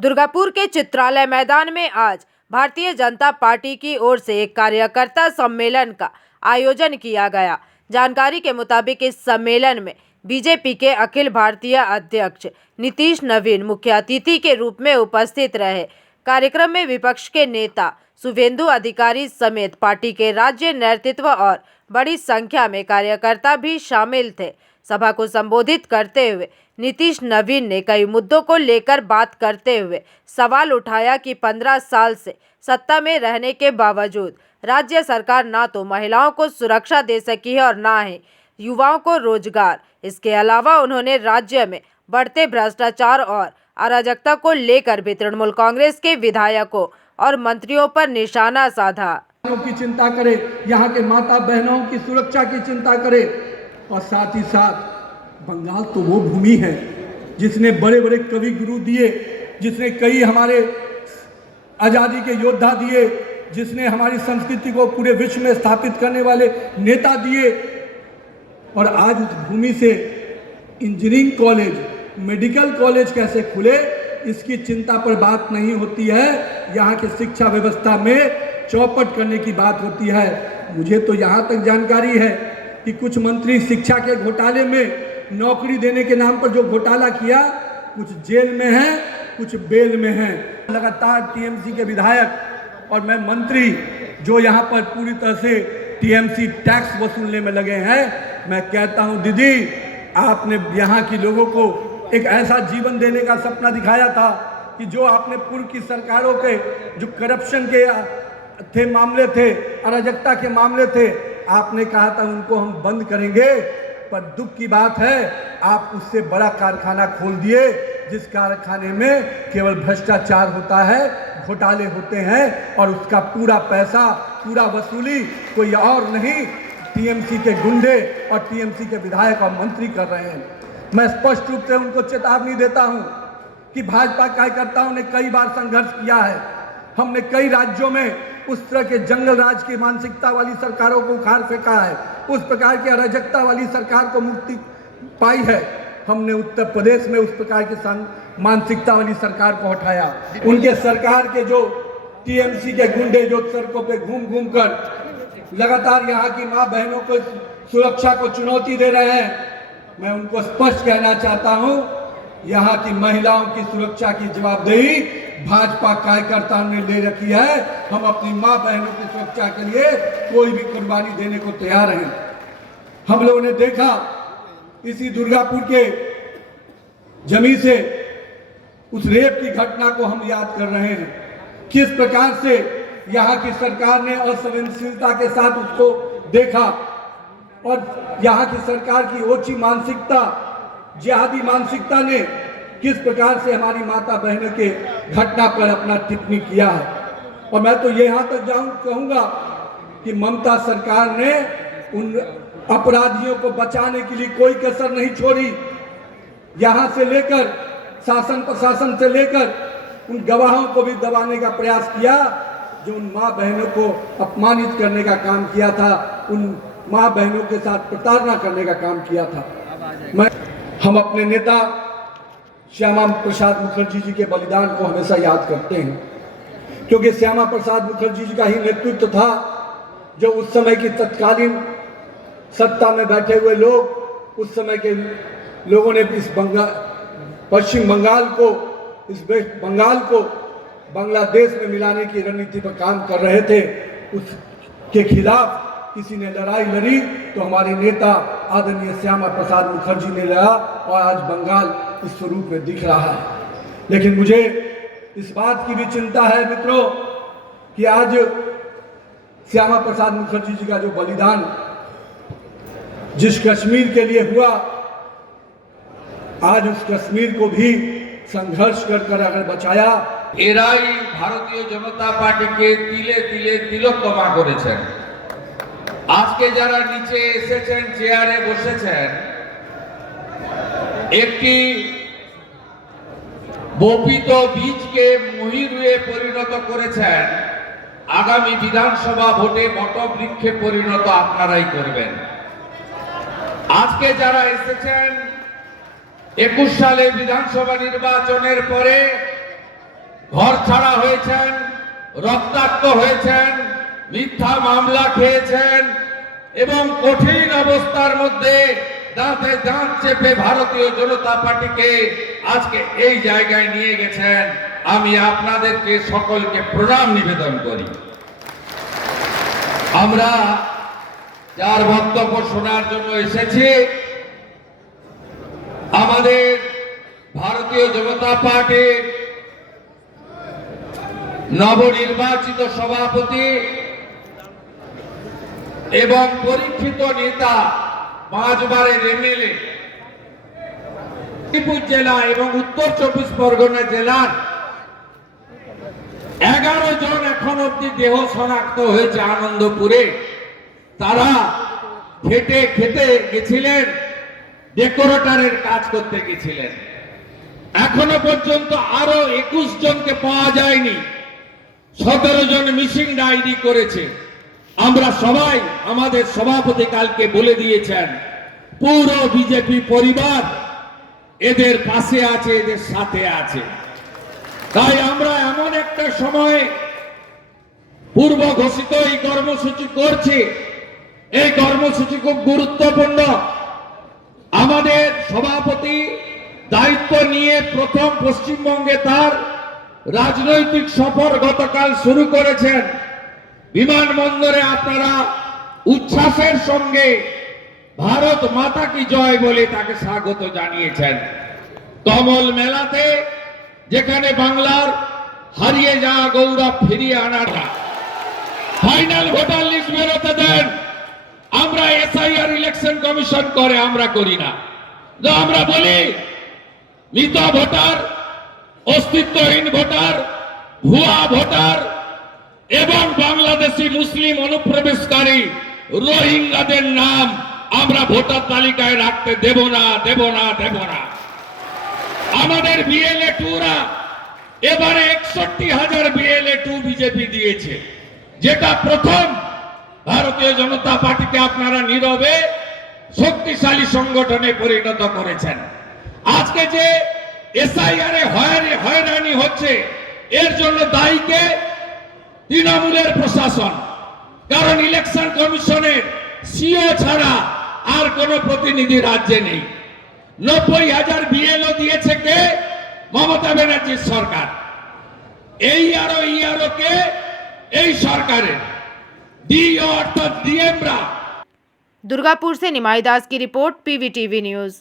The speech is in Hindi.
दुर्गापुर के चित्रालय मैदान में आज भारतीय जनता पार्टी की ओर से एक कार्यकर्ता सम्मेलन का आयोजन किया गया। जानकारी के मुताबिक इस सम्मेलन में बीजेपी के अखिल भारतीय अध्यक्ष नीतीश नवीन मुख्य अतिथि के रूप में उपस्थित रहे। कार्यक्रम में विपक्ष के नेता शुभेंदु अधिकारी समेत पार्टी के राज्य नेतृत्व और बड़ी संख्या में कार्यकर्ता भी शामिल थे। सभा को संबोधित करते हुए नीतीश नवीन ने कई मुद्दों को लेकर बात करते हुए सवाल उठाया कि 15 साल से सत्ता में रहने के बावजूद राज्य सरकार ना तो महिलाओं को सुरक्षा दे सकी है और ना ही युवाओं को रोजगार। इसके अलावा उन्होंने राज्य में बढ़ते भ्रष्टाचार और अराजकता को लेकर भी तृणमूल कांग्रेस के विधायकों और मंत्रियों पर निशाना साधा। की चिंता करे, यहाँ के माता बहनों की सुरक्षा की चिंता करे और साथ ही साथ बंगाल तो वो भूमि है जिसने बड़े बड़े कवि गुरु दिए, जिसने कई हमारे आज़ादी के योद्धा दिए, जिसने हमारी संस्कृति को पूरे विश्व में स्थापित करने वाले नेता दिए। और आज उस भूमि से इंजीनियरिंग कॉलेज, मेडिकल कॉलेज कैसे खुले, इसकी चिंता पर बात नहीं होती है। यहाँ के शिक्षा व्यवस्था में चौपट करने की बात होती है। मुझे तो यहाँ तक जानकारी है कि कुछ मंत्री शिक्षा के घोटाले में नौकरी देने के नाम पर जो घोटाला किया, कुछ जेल में हैं, कुछ बेल में हैं। लगातार टीएमसी के विधायक और मैं मंत्री जो यहाँ पर पूरी तरह से टीएमसी टैक्स वसूलने में लगे हैं, मैं कहता हूँ दीदी, आपने यहाँ के लोगों को एक ऐसा जीवन देने का सपना दिखाया था कि जो आपने पूर्व की सरकारों के जो करप्शन के थे मामले थे, अराजकता के मामले थे, आपने कहा था उनको हम बंद करेंगे। पर दुख की बात है, आप उससे बड़ा कारखाना खोल दिए जिस कारखाने में केवल भ्रष्टाचार होता है, घोटाले होते हैं और उसका पूरा पैसा, पूरा वसूली कोई और नहीं, टीएमसी के गुंडे और टीएमसी के विधायक और मंत्री कर रहे हैं। मैं स्पष्ट रूप से उनको चेतावनी देता हूं कि भाजपा कार्यकर्ताओं ने कई बार संघर्ष किया है। हमने कई राज्यों में उस तरह के जंगल राज की मानसिकता वाली सरकारों को उखाड़ फेंका है, उस प्रकार की अराजकता वाली सरकार को मुक्ति पाई है। हमने उत्तर प्रदेश में उस प्रकार की मानसिकता वाली सरकार को हटाया। उनके सरकार के जो टीएमसी के गुंडे जो सड़कों पे घूम घूम कर लगातार यहाँ की माँ बहनों को सुरक्षा को चुनौती दे रहे हैं, मैं उनको स्पष्ट कहना चाहता हूँ, यहाँ की महिलाओं की सुरक्षा की जवाबदेही भाजपा कार्यकर्ताओं ने ले रखी है। हम अपनी माँ बहनों की सुरक्षा के लिए कोई भी कुर्बानी देने को तैयार हैं। हम लोगों ने देखा इसी दुर्गापुर के जमी से उस रेप की घटना को हम याद कर रहे हैं, किस प्रकार से यहाँ की सरकार ने असंवेदनशीलता के साथ उसको देखा और यहाँ की सरकार की ओछी मानसिकता, जिहादी मानसिकता ने किस प्रकार से हमारी माता बहनों के घटना पर अपना टिप्पणी किया है। और मैं तो यहाँ तक कहूँगा कि ममता सरकार ने उन अपराधियों को बचाने के लिए कोई कसर नहीं छोड़ी। यहाँ से लेकर शासन प्रशासन से लेकर उन गवाहों को भी दबाने का प्रयास किया जो उन माँ बहनों को अपमानित करने का काम किया था, उन माँ बहनों के साथ प्रताड़ना करने का काम किया था। हम अपने नेता श्यामा प्रसाद मुखर्जी जी के बलिदान को हमेशा याद करते हैं, क्योंकि श्यामा प्रसाद मुखर्जी जी का ही नेतृत्व था जो उस समय की तत्कालीन सत्ता में बैठे हुए लोग, उस समय के लोगों ने इस पश्चिम बंगाल को, इस वेस्ट बंगाल को बांग्लादेश में मिलाने की रणनीति पर काम कर रहे थे। उसके खिलाफ किसी ने लड़ाई लड़ी तो हमारे नेता आदरणीय श्यामा प्रसाद मुखर्जी ने लड़ा और आज बंगाल इस स्वरूप में दिख रहा है। लेकिन मुझे इस बात की भी चिंता है मित्रों कि आज श्यामा प्रसाद मुखर्जी जी का जो बलिदान जिस कश्मीर के लिए हुआ, आज उस कश्मीर को भी संघर्ष कर अगर बचाया। এরাই ভারতীয় জনতা পার্টিকে তিলে তিলে তিলোত্তমা করেছেন। আজকে যারা নিচে এসেছেন, চেয়ারে বসেছেন, একটি বপিত বীজকে মহিরুহে পরিণত করেছেন। আগামী বিধানসভা ভোটে বটবৃক্ষে পরিণত আপনারাই করবেন। আজকে যারা এসেছেন 21 সালে বিধানসভা নির্বাচনের পরে হয়েছেন, রক্তাক্ত হয়েছেন, মিথ্যা মামলা খেয়েছেন এবং কঠিন অবস্থার মধ্যে দাঁতে দাঁত চেপে ভারতীয় জনতা পার্টিকে আজকে এই জায়গায় নিয়ে গেছেন। আমি আপনাদেরকে সকলকে প্রণাম নিবেদন করি। আমরা যার বক্তব্য শোনার জন্য এসেছি, আমাদের ভারতীয় জনতা পার্টির নবনির্বাচিত সভাপতি এবং পরীক্ষিত নেতা, 5 বারের এমএলএ, মেদিনীপুর জেলা এবং উত্তর 24 পরগনা জেলার 11 জন এখন অব্দি দেহ শনাক্ত হয়েছে আনন্দপুরে। তারা খেতে গেছিলেন, ডেকোরেটরের কাজ করতে গেছিলেন। এখনো পর্যন্ত আরো 21 জনকে পাওয়া যায়নি। 17 জন মিসিং ডায়েরি করেছে। আমরা সবাই, আমাদের সভাপতি কালকে বলে দিয়েছেন, পুরো বিজেপি পরিবার এদের পাশে আছে, এদের সাথে আছে। তাই আমরা এমন একটা সময়ে পূর্ব ঘোষিত এই কর্মসূচি করছি। এই কর্মসূচি খুব গুরুত্বপূর্ণ। আমাদের সভাপতি দায়িত্ব নিয়ে প্রথম পশ্চিমবঙ্গে তার রাজনৈতিক সফর গতকাল শুরু করেছেন। বিমানবন্দরে আপনারা উচ্ছ্বাসের সঙ্গে ভারত মাতা কি জয় বলে তাকে স্বাগত জানিয়েছেন। কমল মেলাতে, যেখানে বাংলার হারিয়ে যাওয়া গৌরব ফিরিয়ে আনাটা, ফাইনাল ভোটার লিস্ট বেরোতে দেন। আমরা এসআইআর ইলেকশন কমিশন করে, আমরা করি না। তো আমরা বলি মৃত ভোটার, অস্তিত্বহীন ভোটার, ভুয়া ভোটার এবং বাংলাদেশি মুসলিম অনুপ্রবেশকারী রোহিঙ্গাদের নাম আমরা ভোটার তালিকায় রাখতে দেব না। আমাদের বিএলএ 2রা এবারে 61,000 বিএলএ 2 বিজেপি দিয়েছে, যেটা প্রথম। ভারতীয় জনতা পার্টিকে আপনারা নীরবে শক্তিশালী সংগঠনে পরিণত করেছেন। আজকে যে এসআইআর হয়রানি হচ্ছে, এর জন্য দায়ী কে? তৃণমূলের প্রশাসন। কারণ ইলেকশন কমিশনের সিও ছাড়া আর কোন প্রতিনিধি রাজ্যে নেই। 90,000 বিএলও দিয়েছে কে? মমতা ব্যানার্জির সরকার। ইআরও কে? এই সরকারের। ডিও অর্থাৎ ডিএমরা। दुर्गापुर से निमाई दास की रिपोर्ट, पीवीटीवी न्यूज।